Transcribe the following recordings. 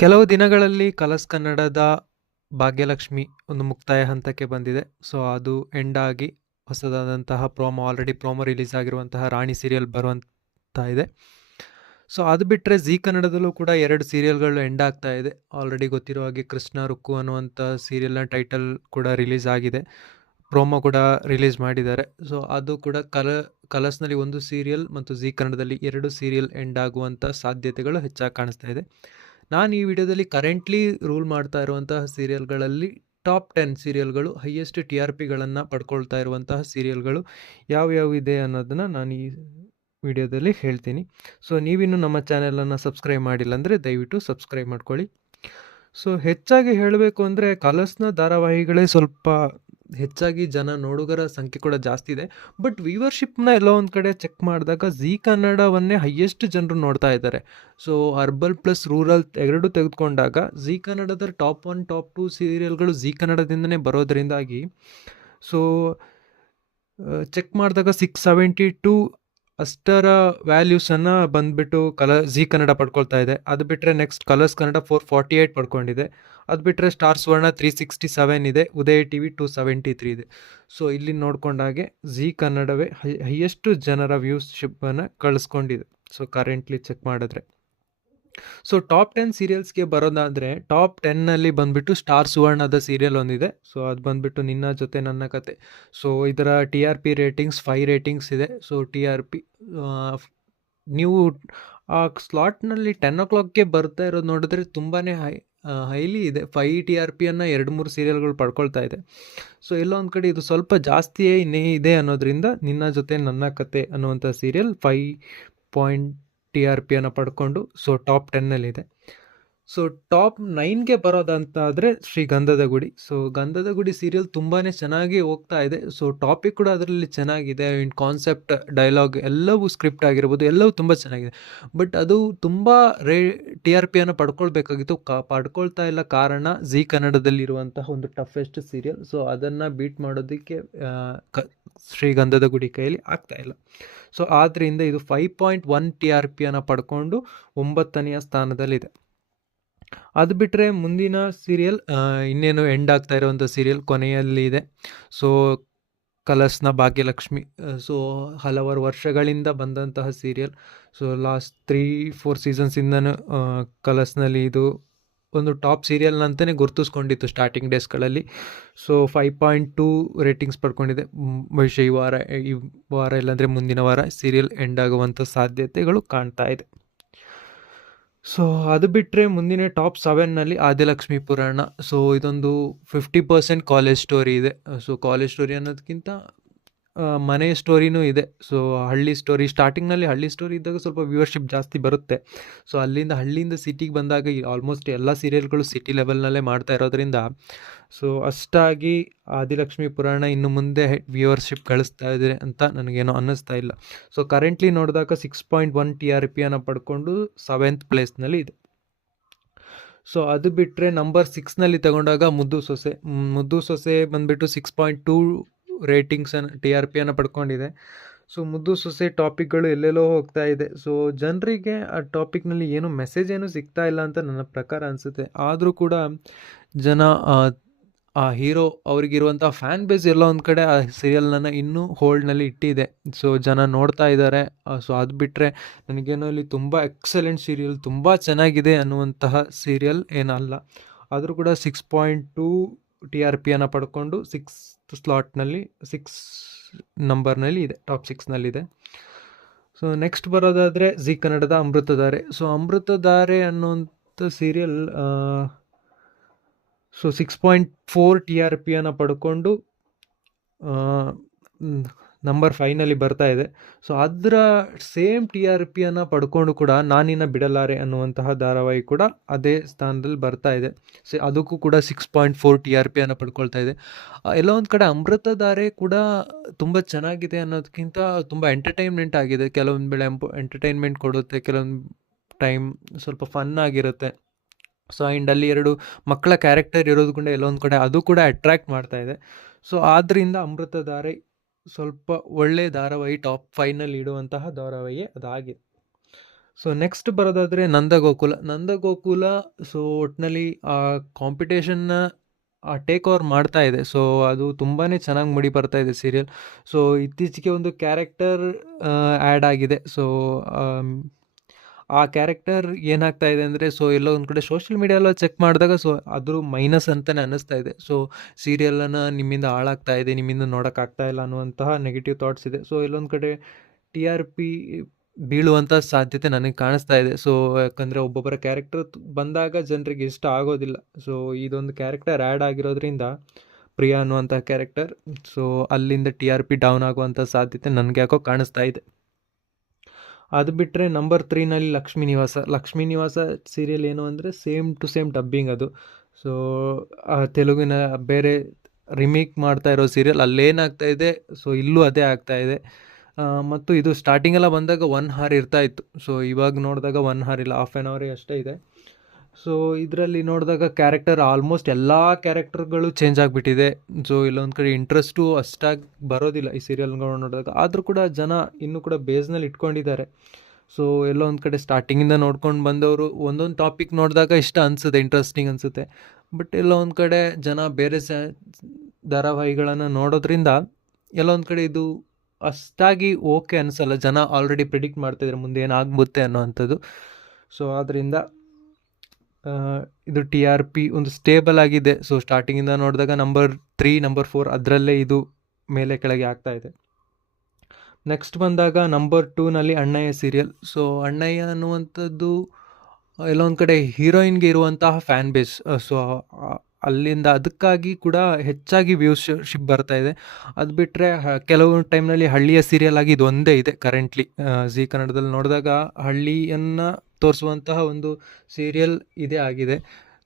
ಕೆಲವು ದಿನಗಳಲ್ಲಿ ಕಲರ್ಸ್ ಕನ್ನಡದ ಭಾಗ್ಯಲಕ್ಷ್ಮಿ ಒಂದು ಮುಕ್ತಾಯ ಹಂತಕ್ಕೆ ಬಂದಿದೆ. ಸೊ ಅದು ಎಂಡ್ ಆಗಿ ಹೊಸದಾದಂತಹ ಆಲ್ರೆಡಿ ಪ್ರೋಮೋ ರಿಲೀಸ್ ಆಗಿರುವಂತಹ ರಾಣಿ ಸೀರಿಯಲ್ ಬರುವಂತ ಇದೆ. ಸೊ ಅದು ಬಿಟ್ಟರೆ ಜಿ ಕನ್ನಡದಲ್ಲೂ ಕೂಡ 2 ಸೀರಿಯಲ್ಗಳು ಎಂಡ್ ಆಗ್ತಾ ಇದೆ. ಆಲ್ರೆಡಿ ಗೊತ್ತಿರೋ ಹಾಗೆ ಕೃಷ್ಣ ರುಕ್ಕು ಅನ್ನುವಂಥ ಸೀರಿಯಲ್ನ ಟೈಟಲ್ ಕೂಡ ರಿಲೀಸ್ ಆಗಿದೆ. ಪ್ರೋಮೋ ಕೂಡ ರಿಲೀಸ್ ಮಾಡಿದ್ದಾರೆ. ಸೊ ಅದು ಕೂಡ ಕಲರ್ಸ್ನಲ್ಲಿ ಒಂದು ಸೀರಿಯಲ್ ಮತ್ತು ಜಿ ಕನ್ನಡದಲ್ಲಿ 2 ಸೀರಿಯಲ್ ಎಂಡ್ ಆಗುವಂಥ ಸಾಧ್ಯತೆಗಳು ಹೆಚ್ಚಾಗಿ ಕಾಣಿಸ್ತಾ ಇದೆ. ನಾನು ಈ ವಿಡಿಯೋದಲ್ಲಿ ಕರೆಂಟ್ಲಿ ರೂಲ್ ಮಾಡ್ತಾ ಇರುವಂತಹ ಸೀರಿಯಲ್ಗಳಲ್ಲಿ ಟಾಪ್ 10 ಸೀರಿಯಲ್ಗಳು ಹೈಯೆಸ್ಟ್ ಟಿ ಆರ್ ಪಿಗಳನ್ನು ಪಡ್ಕೊಳ್ತಾ ಇರುವಂತಹ ಸೀರಿಯಲ್ಗಳು ಯಾವ್ಯಾವ ಇದೆ ಅನ್ನೋದನ್ನು ನಾನು ಈ ವಿಡಿಯೋದಲ್ಲಿ ಹೇಳ್ತೀನಿ. ಸೊ ನೀವಿನ್ನೂ ನಮ್ಮ ಚಾನೆಲನ್ನು ಸಬ್ಸ್ಕ್ರೈಬ್ ಮಾಡಿಲ್ಲ ಅಂದರೆ ದಯವಿಟ್ಟು ಸಬ್ಸ್ಕ್ರೈಬ್ ಮಾಡ್ಕೊಳ್ಳಿ. ಸೊ ಹೆಚ್ಚಾಗಿ ಹೇಳಬೇಕು ಅಂದರೆ ಕಲರ್ಸ್ನ ಧಾರಾವಾಹಿಗಳೇ ಸ್ವಲ್ಪ ಹೆಚ್ಚಾಗಿ ಜನ ನೋಡುಗರ ಸಂಖ್ಯೆ ಕೂಡ ಜಾಸ್ತಿ ಇದೆ. ಬಟ್ ವ್ಯೂವರ್ಶಿಪ್ನ ಎಲ್ಲೋ ಒಂದು ಕಡೆ ಚೆಕ್ ಮಾಡಿದಾಗ ಜಿ ಕನ್ನಡವನ್ನೇ ಹೈಯೆಸ್ಟ್ ಜನರು ನೋಡ್ತಾ ಇದ್ದಾರೆ. ಸೊ ಅರ್ಬಲ್ ಪ್ಲಸ್ ರೂರಲ್ ಎರಡೂ ತೆಗೆದುಕೊಂಡಾಗ ಜಿ ಕನ್ನಡದ ಟಾಪ್ 1 ಟಾಪ್ 2 ಸೀರಿಯಲ್ಗಳು ಜಿ ಕನ್ನಡದಿಂದನೇ ಬರೋದರಿಂದಾಗಿ ಸೊ ಚೆಕ್ ಮಾಡಿದಾಗ 672 ಅಷ್ಟರ ವ್ಯಾಲ್ಯೂಸನ್ನು ಬಂದುಬಿಟ್ಟು ಜಿ ಕನ್ನಡ ಪಡ್ಕೊಳ್ತಾ ಇದೆ. ಅದು ಬಿಟ್ಟರೆ ನೆಕ್ಸ್ಟ್ ಕಲರ್ಸ್ ಕನ್ನಡ 448 ಪಡ್ಕೊಂಡಿದೆ. ಅದು ಬಿಟ್ಟರೆ ಸ್ಟಾರ್ ಸುವರ್ಣ 367 ಇದೆ. ಉದಯ ಟಿ ವಿ 273 ಇದೆ. ಸೊ ಇಲ್ಲಿ ನೋಡ್ಕೊಂಡಾಗೆ ಜಿ ಕನ್ನಡವೇ ಹೈಯೆಸ್ಟ್ ಜನರ ವ್ಯೂಸ್ಶಿಪ್ಪನ್ನು ಕಳಿಸ್ಕೊಂಡಿದೆ. ಸೊ ಕರೆಂಟ್ಲಿ ಚೆಕ್ ಮಾಡಿದ್ರೆ ಸೊ ಟಾಪ್ 10 ಸೀರಿಯಲ್ಸ್ಗೆ ಬರೋದಾದರೆ ಟಾಪ್ 10ನಲ್ಲಿ ಬಂದುಬಿಟ್ಟು ಸ್ಟಾರ್ ಸುವರ್ಣದ ಸೀರಿಯಲ್ ಒಂದಿದೆ. ಸೊ ಅದು ಬಂದುಬಿಟ್ಟು ನಿನ್ನ ಜೊತೆ ನನ್ನ ಕತೆ. ಸೊ ಇದರ T R P ratings 5 ratings ಇದೆ. ಸೊ ಟಿ ಆರ್ ಪಿ ನೀವು ಆ ಸ್ಲಾಟ್ನಲ್ಲಿ 10 o'clockಗೆ ಬರ್ತಾ ಇರೋದು ನೋಡಿದ್ರೆ ತುಂಬಾ ಹೈಲಿ ಇದೆ. 5 ಟಿ ಆರ್ ಪಿಯನ್ನು 2-3 ಸೀರಿಯಲ್ಗಳು ಪಡ್ಕೊಳ್ತಾ ಇದೆ. ಸೊ ಎಲ್ಲೋ ಒಂದು ಕಡೆ ಇದು ಸ್ವಲ್ಪ ಜಾಸ್ತಿಯೇ ಇದೆ ಅನ್ನೋದ್ರಿಂದ ನಿನ್ನ ಜೊತೆ ನನ್ನ ಕತೆ ಅನ್ನುವಂಥ ಸೀರಿಯಲ್ 5 ಟಿ ಆರ್ ಪಿಯನ್ನು ಪಡ್ಕೊಂಡು ಸೊ ಟಾಪ್ 10ನಲ್ಲಿದೆ. ಸೊ ಟಾಪ್ 9ಗೆ ಬರೋದಂತಾದರೆ ಶ್ರೀ ಗಂಧದ ಗುಡಿ. ಸೊ ಗಂಧದ ಗುಡಿ ಸೀರಿಯಲ್ ತುಂಬಾ ಚೆನ್ನಾಗಿ ಹೋಗ್ತಾ ಇದೆ. ಸೊ ಟಾಪಿಕ್ ಕೂಡ ಅದರಲ್ಲಿ ಚೆನ್ನಾಗಿದೆ. ಕಾನ್ಸೆಪ್ಟ್, ಡೈಲಾಗ್ ಎಲ್ಲವೂ ಸ್ಕ್ರಿಪ್ಟ್ ಆಗಿರ್ಬೋದು ಎಲ್ಲವೂ ತುಂಬ ಚೆನ್ನಾಗಿದೆ. ಬಟ್ ಅದು ತುಂಬ ಟಿ ಆರ್ ಪಿಯನ್ನು ಪಡ್ಕೊಳ್ಬೇಕಾಗಿತ್ತು. ಪಡ್ಕೊಳ್ತಾ ಇಲ್ಲ. ಕಾರಣ ಜಿ ಕನ್ನಡದಲ್ಲಿರುವಂತಹ ಒಂದು ಟಫೆಸ್ಟ್ ಸೀರಿಯಲ್. ಸೊ ಅದನ್ನು ಬೀಟ್ ಮಾಡೋದಕ್ಕೆ ಶ್ರೀ ಗಂಧದ ಗುಡಿ ಕೈಯಲ್ಲಿ ಆಗ್ತಾ ಇಲ್ಲ. ಸೊ ಆದ್ದರಿಂದ ಇದು 5.1 ಟಿ ಆರ್ ಪಿಯನ್ನು ಪಡ್ಕೊಂಡು 9ನೇ ಸ್ಥಾನದಲ್ಲಿದೆ. ಅದು ಬಿಟ್ಟರೆ ಮುಂದಿನ ಸೀರಿಯಲ್ ಇನ್ನೇನು ಎಂಡ್ ಆಗ್ತಾ ಇರುವಂಥ ಸೀರಿಯಲ್ ಕೊನೆಯಲ್ಲಿ ಇದೆ. ಸೊ ಕಲರ್ಸ್ನ ಭಾಗ್ಯಲಕ್ಷ್ಮಿ. ಸೊ ಹಲವಾರು ವರ್ಷಗಳಿಂದ ಬಂದಂತಹ ಸೀರಿಯಲ್. ಸೊ ಲಾಸ್ಟ್ 3-4 ಸೀಸನ್ಸಿಂದನೂ ಕಲರ್ಸ್ನಲ್ಲಿ ಇದು ಒಂದು ಟಾಪ್ ಸೀರಿಯಲ್ನಂತಲೇ ಗುರುತಿಸ್ಕೊಂಡಿತ್ತು ಸ್ಟಾರ್ಟಿಂಗ್ ಡೇಸ್ಗಳಲ್ಲಿ. ಸೊ 5.2 ರೇಟಿಂಗ್ಸ್ ಪಡ್ಕೊಂಡಿದೆ. ಬಹುಶಃ ಈ ವಾರ ಇಲ್ಲಾಂದರೆ ಮುಂದಿನ ವಾರ ಸೀರಿಯಲ್ ಎಂಡ್ ಆಗುವಂಥ ಸಾಧ್ಯತೆಗಳು ಕಾಣ್ತಾ ಇದೆ. ಸೊ ಅದು ಬಿಟ್ಟರೆ ಮುಂದಿನ ಟಾಪ್ 7ನಲ್ಲಿ ಆದಿಲಕ್ಷ್ಮಿ ಪುರಾಣ. ಸೊ ಇದೊಂದು 50% ಕಾಲೇಜ್ ಸ್ಟೋರಿ ಇದೆ. ಸೊ ಕಾಲೇಜ್ ಸ್ಟೋರಿ ಅನ್ನೋದಕ್ಕಿಂತ ಮನೆ ಸ್ಟೋರಿನೂ ಇದೆ. ಸೊ ಹಳ್ಳಿ ಸ್ಟೋರಿ, ಸ್ಟಾರ್ಟಿಂಗ್ನಲ್ಲಿ ಹಳ್ಳಿ ಸ್ಟೋರಿ ಇದ್ದಾಗ ಸ್ವಲ್ಪ ವ್ಯೂವರ್ಶಿಪ್ ಜಾಸ್ತಿ ಬರುತ್ತೆ. ಸೊ ಹಳ್ಳಿಯಿಂದ ಸಿಟಿಗೆ ಬಂದಾಗ ಆಲ್ಮೋಸ್ಟ್ ಎಲ್ಲ ಸೀರಿಯಲ್ಗಳು ಸಿಟಿ ಲೆವೆಲ್ನಲ್ಲೇ ಮಾಡ್ತಾ ಇರೋದ್ರಿಂದ ಸೊ ಅಷ್ಟಾಗಿ ಆದಿಲಕ್ಷ್ಮಿ ಪುರಾಣ ಇನ್ನು ಮುಂದೆ ವ್ಯೂವರ್ಶಿಪ್ ಗಳಿಸ್ತಾ ಇದೆ ಅಂತ ನನಗೇನೋ ಅನ್ನಿಸ್ತಾ ಇಲ್ಲ. ಸೊ ಕರೆಂಟ್ಲಿ ನೋಡಿದಾಗ 6.1 ಟಿ ಆರ್ ಪಿಯನ್ನು ಪಡ್ಕೊಂಡು 7th ಪ್ಲೇಸ್ನಲ್ಲಿ ಇದೆ. ಸೊ ಅದು ಬಿಟ್ಟರೆ ನಂಬರ್ 6ನಲ್ಲಿ ತಗೊಂಡಾಗ ಮುದ್ದು ಸೊಸೆ ಬಂದುಬಿಟ್ಟು 6.2 ರೇಟಿಂಗ್ಸನ್ನು ಟಿ ಆರ್ ಪಿಯನ್ನು ಪಡ್ಕೊಂಡಿದೆ. ಸೊ ಮುದ್ದು ಸೊಸೆ ಟಾಪಿಕ್ಗಳು ಎಲ್ಲೆಲ್ಲೋ ಹೋಗ್ತಾ ಇದೆ. ಸೊ ಜನರಿಗೆ ಆ ಟಾಪಿಕ್ನಲ್ಲಿ ಏನು ಮೆಸೇಜ್ ಏನು ಸಿಗ್ತಾ ಇಲ್ಲ ಅಂತ ನನ್ನ ಪ್ರಕಾರ ಅನಿಸುತ್ತೆ. ಆದರೂ ಕೂಡ ಜನ ಆ ಹೀರೋ ಅವ್ರಿಗಿರುವಂಥ ಫ್ಯಾನ್ ಬೇಸ್ ಎಲ್ಲ ಒಂದು ಕಡೆ ಆ ಸೀರಿಯಲ್ನ ಇನ್ನೂ ಹೋಲ್ಡ್ನಲ್ಲಿ ಇಟ್ಟಿದೆ. ಸೊ ಜನ ನೋಡ್ತಾ ಇದ್ದಾರೆ. ಸೊ ಅದು ಬಿಟ್ಟರೆ ನನಗೇನೋ ಇಲ್ಲಿ ತುಂಬ ಎಕ್ಸಲೆಂಟ್ ಸೀರಿಯಲ್, ತುಂಬ ಚೆನ್ನಾಗಿದೆ ಅನ್ನುವಂತಹ ಸೀರಿಯಲ್ ಏನಲ್ಲ. ಆದರೂ ಕೂಡ 6.2 ಟಿ ಆರ್ ಪಿಯನ್ನು ಪಡ್ಕೊಂಡು 6th ಸ್ಲಾಟ್ನಲ್ಲಿ 6 ನಂಬರ್ನಲ್ಲಿ ಇದೆ, ಟಾಪ್ 6ನಲ್ಲಿದೆ. ಸೊ ನೆಕ್ಸ್ಟ್ ಬರೋದಾದರೆ ಜಿ ಕನ್ನಡದ ಅಮೃತಧಾರೆ. ಸೊ ಅಮೃತಧಾರೆ ಅನ್ನುವಂಥ ಸೀರಿಯಲ್ ಸೊ 6.4 ಟಿ ಆರ್ ಪಿಯನ್ನು ಪಡ್ಕೊಂಡು ನಂಬರ್ 5ನಲ್ಲಿ ಬರ್ತಾ ಇದೆ. ಸೊ ಅದರ ಸೇಮ್ ಟಿ ಆರ್ ಪಿಯನ್ನು ಪಡ್ಕೊಂಡು ಕೂಡ ನಾನಿನ್ನ ಬಿಡಲಾರೆ ಅನ್ನುವಂತಹ ಧಾರಾವಾಹಿ ಕೂಡ ಅದೇ ಸ್ಥಾನದಲ್ಲಿ ಬರ್ತಾ ಇದೆ. ಸೊ ಅದಕ್ಕೂ ಕೂಡ 6.4 ಟಿ ಆರ್ ಪಿಯನ್ನು ಪಡ್ಕೊಳ್ತಾ ಇದೆ. ಎಲ್ಲ ಒಂದು ಕಡೆ ಅಮೃತಧಾರೆ ಕೂಡ ತುಂಬ ಚೆನ್ನಾಗಿದೆ ಅನ್ನೋದಕ್ಕಿಂತ ತುಂಬ ಎಂಟರ್ಟೈನ್ಮೆಂಟ್ ಆಗಿದೆ. ಕೆಲವೊಂದು ವೇಳೆ ಎಂಟರ್ಟೈನ್ಮೆಂಟ್ ಕೊಡುತ್ತೆ, ಕೆಲವೊಂದು ಟೈಮ್ ಸ್ವಲ್ಪ ಫನ್ ಆಗಿರುತ್ತೆ. ಸೊ ಆ್ಯಂಡ್ ಅಲ್ಲಿ 2 ಮಕ್ಕಳ ಕ್ಯಾರೆಕ್ಟರ್ ಇರೋದು ಕೂಡ ಎಲ್ಲೊಂದು ಕಡೆ ಅದು ಕೂಡ ಅಟ್ರ್ಯಾಕ್ಟ್ ಮಾಡ್ತಾ ಇದೆ. ಸೊ ಆದ್ದರಿಂದ ಅಮೃತಧಾರೆ ಸ್ವಲ್ಪ ಒಳ್ಳೆ ಧಾರಾವಾಹಿ, ಟಾಪ್ 5ನಲ್ಲಿ ಇಡುವಂತಹ ಧಾರಾವಾಹಿ ಅದಾಗಿದೆ. ಸೊ ನೆಕ್ಸ್ಟ್ ಬರೋದಾದರೆ ನಂದಗೋಕುಲ ಸೊ ಒಟ್ಟಿನಲ್ಲಿ ಆ ಕಾಂಪಿಟೇಷನ್ನ ಟೇಕ್ ಓವರ್ ಮಾಡ್ತಾ ಇದೆ. ಸೊ ಅದು ತುಂಬಾ ಚೆನ್ನಾಗಿ ಮೂಡಿ ಬರ್ತಾ ಇದೆ ಸೀರಿಯಲ್. ಸೊ ಇತ್ತೀಚೆಗೆ ಒಂದು ಕ್ಯಾರೆಕ್ಟರ್ ಆ್ಯಡ್ ಆಗಿದೆ. ಸೊ ಆ ಕ್ಯಾರೆಕ್ಟರ್ ಏನಾಗ್ತಾ ಇದೆ ಅಂದರೆ, ಸೊ ಎಲ್ಲೋ ಒಂದು ಕಡೆ ಸೋಷಿಯಲ್ ಮೀಡಿಯಾ ಚೆಕ್ ಮಾಡಿದಾಗ ಸೊ ಅದ್ರ ಮೈನಸ್ ಅಂತಲೇ ಅನ್ನಿಸ್ತಾ ಇದೆ. ಸೊ ಸೀರಿಯಲನ್ನು ನಿಮ್ಮಿಂದ ಹಾಳಾಗ್ತಾ ಇದೆ, ನಿಮ್ಮಿಂದ ನೋಡೋಕ್ಕಾಗ್ತಾ ಇಲ್ಲ ಅನ್ನುವಂತಹ ನೆಗೆಟಿವ್ ಥಾಟ್ಸ್ ಇದೆ. ಸೊ ಎಲ್ಲೊಂದು ಕಡೆ TRP ಬೀಳುವಂಥ ಸಾಧ್ಯತೆ ನನಗೆ ಕಾಣಿಸ್ತಾ ಇದೆ. ಸೊ ಯಾಕಂದರೆ ಒಬ್ಬೊಬ್ಬರ ಕ್ಯಾರೆಕ್ಟರ್ ಬಂದಾಗ ಜನರಿಗೆ ಇಷ್ಟ ಆಗೋದಿಲ್ಲ. ಸೊ ಇದೊಂದು ಕ್ಯಾರೆಕ್ಟರ್ ಆ್ಯಡ್ ಆಗಿರೋದ್ರಿಂದ, ಪ್ರಿಯಾ ಅನ್ನುವಂಥ ಕ್ಯಾರೆಕ್ಟರ್, ಸೊ ಅಲ್ಲಿಂದ TRP ಡೌನ್ ಆಗುವಂಥ ಸಾಧ್ಯತೆ ನನಗೆ ಯಾಕೋ ಕಾಣಿಸ್ತಾ ಇದೆ. ಅದು ಬಿಟ್ಟರೆ ನಂಬರ್ 3ನಲ್ಲಿ ಲಕ್ಷ್ಮೀ ನಿವಾಸ ಸೀರಿಯಲ್ ಏನು ಅಂದರೆ ಸೇಮ್ ಟು ಸೇಮ್ ಡಬ್ಬಿಂಗ್ ಅದು. ಸೊ ತೆಲುಗಿನ ಬೇರೆ ರಿಮೇಕ್ ಮಾಡ್ತಾ ಇರೋ ಸೀರಿಯಲ್ ಅಲ್ಲೇನಾಗ್ತಾ ಇದೆ, ಸೊ ಇಲ್ಲೂ ಅದೇ ಆಗ್ತಾ ಇದೆ. ಮತ್ತು ಇದು ಸ್ಟಾರ್ಟಿಂಗೆಲ್ಲ ಬಂದಾಗ 1 hour ಇರ್ತಾಯಿತ್ತು. ಸೊ ಇವಾಗ ನೋಡಿದಾಗ 1 hour ಇಲ್ಲ, ಹಾಫ್ ಆನ್ ಅವರೇ ಅಷ್ಟೇ ಇದೆ. ಸೊ ಇದರಲ್ಲಿ ನೋಡಿದಾಗ ಕ್ಯಾರೆಕ್ಟರ್ ಆಲ್ಮೋಸ್ಟ್ ಎಲ್ಲ ಕ್ಯಾರೆಕ್ಟರ್ಗಳು ಚೇಂಜ್ ಆಗಿಬಿಟ್ಟಿದೆ. ಸೊ ಇಲ್ಲೊಂದು ಕಡೆ ಇಂಟ್ರೆಸ್ಟು ಅಷ್ಟಾಗಿ ಬರೋದಿಲ್ಲ ಈ ಸೀರಿಯಲ್ಗಳು ನೋಡಿದಾಗ. ಆದರೂ ಕೂಡ ಜನ ಇನ್ನೂ ಕೂಡ ಬೇಸ್ನಲ್ಲಿ ಇಟ್ಕೊಂಡಿದ್ದಾರೆ. ಸೊ ಎಲ್ಲೋ ಒಂದು ಕಡೆ ಸ್ಟಾರ್ಟಿಂಗಿಂದ ನೋಡ್ಕೊಂಡು ಬಂದವರು ಒಂದೊಂದು ಟಾಪಿಕ್ ನೋಡಿದಾಗ ಇಷ್ಟ ಅನಿಸುತ್ತೆ, ಇಂಟ್ರೆಸ್ಟಿಂಗ್ ಅನಿಸುತ್ತೆ. ಬಟ್ ಎಲ್ಲೋ ಒಂದು ಕಡೆ ಜನ ಬೇರೆ ಧಾರಾವಾಹಿಗಳನ್ನು ನೋಡೋದ್ರಿಂದ ಎಲ್ಲೋ ಒಂದು ಕಡೆ ಇದು ಅಷ್ಟಾಗಿ ಓಕೆ ಅನಿಸಲ್ಲ. ಜನ ಆಲ್ರೆಡಿ ಪ್ರಿಡಿಕ್ಟ್ ಮಾಡ್ತಾಯಿದ್ದಾರೆ ಮುಂದೆ ಏನಾಗ್ಬುತ್ತೆ ಅನ್ನೋವಂಥದ್ದು. ಸೊ ಆದ್ದರಿಂದ ಇದು TRP ಒಂದು ಸ್ಟೇಬಲ್ ಆಗಿದೆ. ಸೊ ಸ್ಟಾರ್ಟಿಂಗಿಂದ ನೋಡಿದಾಗ ನಂಬರ್ 3, ನಂಬರ್ 4 ಅದರಲ್ಲೇ ಇದು ಮೇಲೆ ಕೆಳಗೆ ಆಗ್ತಾ ಇದೆ. ನೆಕ್ಸ್ಟ್ ಬಂದಾಗ ನಂಬರ್ 2ನಲ್ಲಿ ಅಣ್ಣಯ್ಯ ಸೀರಿಯಲ್. ಸೊ ಅಣ್ಣಯ್ಯ ಅನ್ನುವಂಥದ್ದು ಎಲ್ಲೋ ಒಂದು ಕಡೆ ಹೀರೋಯಿನ್ಗೆ ಇರುವಂತಹ ಫ್ಯಾನ್ ಬೇಸ್. ಸೊ ಅಲ್ಲಿಂದ ಅದಕ್ಕಾಗಿ ಕೂಡ ಹೆಚ್ಚಾಗಿ ವ್ಯೂಸ್ಶಿಪ್ ಬರ್ತಾ ಇದೆ. ಅದು ಬಿಟ್ಟರೆ ಕೆಲವು ಟೈಮ್ನಲ್ಲಿ ಹಳ್ಳಿಯ ಸೀರಿಯಲ್ ಆಗಿ ಇದು ಒಂದೇ ಇದೆ ಕರೆಂಟ್ಲಿ. ಜಿ ಕನ್ನಡದಲ್ಲಿ ನೋಡಿದಾಗ ಹಳ್ಳಿಯನ್ನು ತೋರಿಸುವಂತಹ ಒಂದು ಸೀರಿಯಲ್ ಇದೇ ಆಗಿದೆ.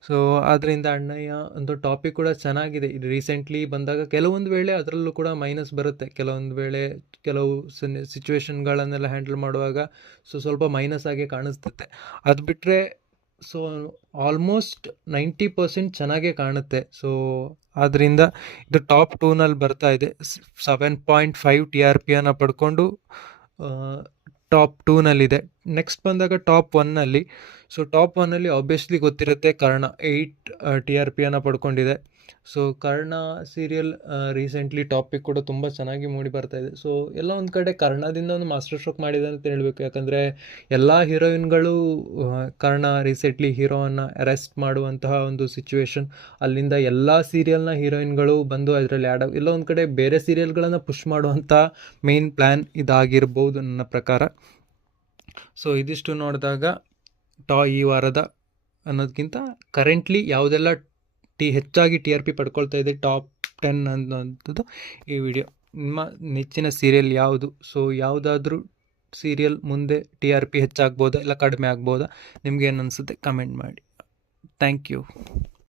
ಸೊ ಆದ್ದರಿಂದ ಅಣ್ಣಯ್ಯ ಒಂದು ಟಾಪಿಕ್ ಕೂಡ ಚೆನ್ನಾಗಿದೆ. ಇದು ರೀಸೆಂಟ್ಲಿ ಬಂದಾಗ ಕೆಲವೊಂದು ವೇಳೆ ಅದರಲ್ಲೂ ಕೂಡ ಮೈನಸ್ ಬರುತ್ತೆ. ಕೆಲವೊಂದು ವೇಳೆ ಕೆಲವು ಸಿಚುವೇಶನ್ಗಳನ್ನೆಲ್ಲ ಹ್ಯಾಂಡಲ್ ಮಾಡುವಾಗ ಸೊ ಸ್ವಲ್ಪ ಮೈನಸ್ ಆಗಿ ಕಾಣಿಸ್ತತೆ. ಅದು ಬಿಟ್ಟರೆ ಸೊ ಆಲ್ಮೋಸ್ಟ್ 90% ಚೆನ್ನಾಗೇ ಕಾಣುತ್ತೆ. ಸೊ ಆದ್ದರಿಂದ ಇದು ಟಾಪ್ 2ನಲ್ಲಿ ಬರ್ತಾ ಇದೆ. 7.5 TRPಯನ್ನು ಪಡ್ಕೊಂಡು ಟಾಪ್ 2ನಲ್ಲಿದೆ. ನೆಕ್ಸ್ಟ್ ಬಂದಾಗ ಟಾಪ್ 1ನಲ್ಲಿ. ಸೊ ಟಾಪ್ 1ನಲ್ಲಿ ಆಬ್ವಿಯಸ್ಲಿ ಗೊತ್ತಿರುತ್ತೆ, ಕರ್ಣ 8 TRPಯನ್ನು ಪಡ್ಕೊಂಡಿದೆ. So Karna serial recently topic ಕೂಡ ತುಂಬ ಚೆನ್ನಾಗಿ ಮೂಡಿ ಬರ್ತಾ ಇದೆ. ಸೊ ಎಲ್ಲ ಒಂದು ಕಡೆ ಕರ್ಣದಿಂದ ಒಂದು ಮಾಸ್ಟರ್ ಸ್ಟ್ರೋಕ್ ಮಾಡಿದೆ ಅಂತ ಹೇಳಬೇಕು. ಯಾಕಂದರೆ ಎಲ್ಲ ಹೀರೋಯಿನ್ಗಳು ಕರ್ಣ ರೀಸೆಂಟ್ಲಿ ಹೀರೋವನ್ನು ಅರೆಸ್ಟ್ ಮಾಡುವಂತಹ ಒಂದು ಸಿಚುವೇಶನ್, ಅಲ್ಲಿಂದ ಎಲ್ಲ ಸೀರಿಯಲ್ನ ಹೀರೋಯಿನ್ಗಳು ಬಂದು ಅದರಲ್ಲಿ ಎಲ್ಲ ಒಂದು ಕಡೆ ಬೇರೆ ಸೀರಿಯಲ್ಗಳನ್ನು ಪುಷ್ ಮಾಡುವಂಥ ಮೇನ್ ಪ್ಲ್ಯಾನ್ ಇದಾಗಿರ್ಬೋದು ನನ್ನ ಪ್ರಕಾರ. ಸೊ ಇದಿಷ್ಟು ನೋಡಿದಾಗ ಈ ವಾರದ ಅನ್ನೋದಕ್ಕಿಂತ ಕರೆಂಟ್ಲಿ ಯಾವುದೆಲ್ಲ ಹೆಚ್ಚಾಗಿ TRP ಪಡ್ಕೊಳ್ತಾ ಇದೆ ಟಾಪ್ 10 ಅನ್ನೋಂಥದ್ದು ಈ ವಿಡಿಯೋ. ನಿಮ್ಮ ನೆಚ್ಚಿನ ಸೀರಿಯಲ್ ಯಾವುದು? ಸೊ ಯಾವುದಾದ್ರೂ ಸೀರಿಯಲ್ ಮುಂದೆ TRP ಹೆಚ್ಚಾಗ್ಬೋದಾ ಇಲ್ಲ ಕಡಿಮೆ ಆಗ್ಬೋದಾ? ನಿಮ್ಗೆ ಏನು ಅನಿಸುತ್ತೆ ಕಮೆಂಟ್ ಮಾಡಿ. Thank you.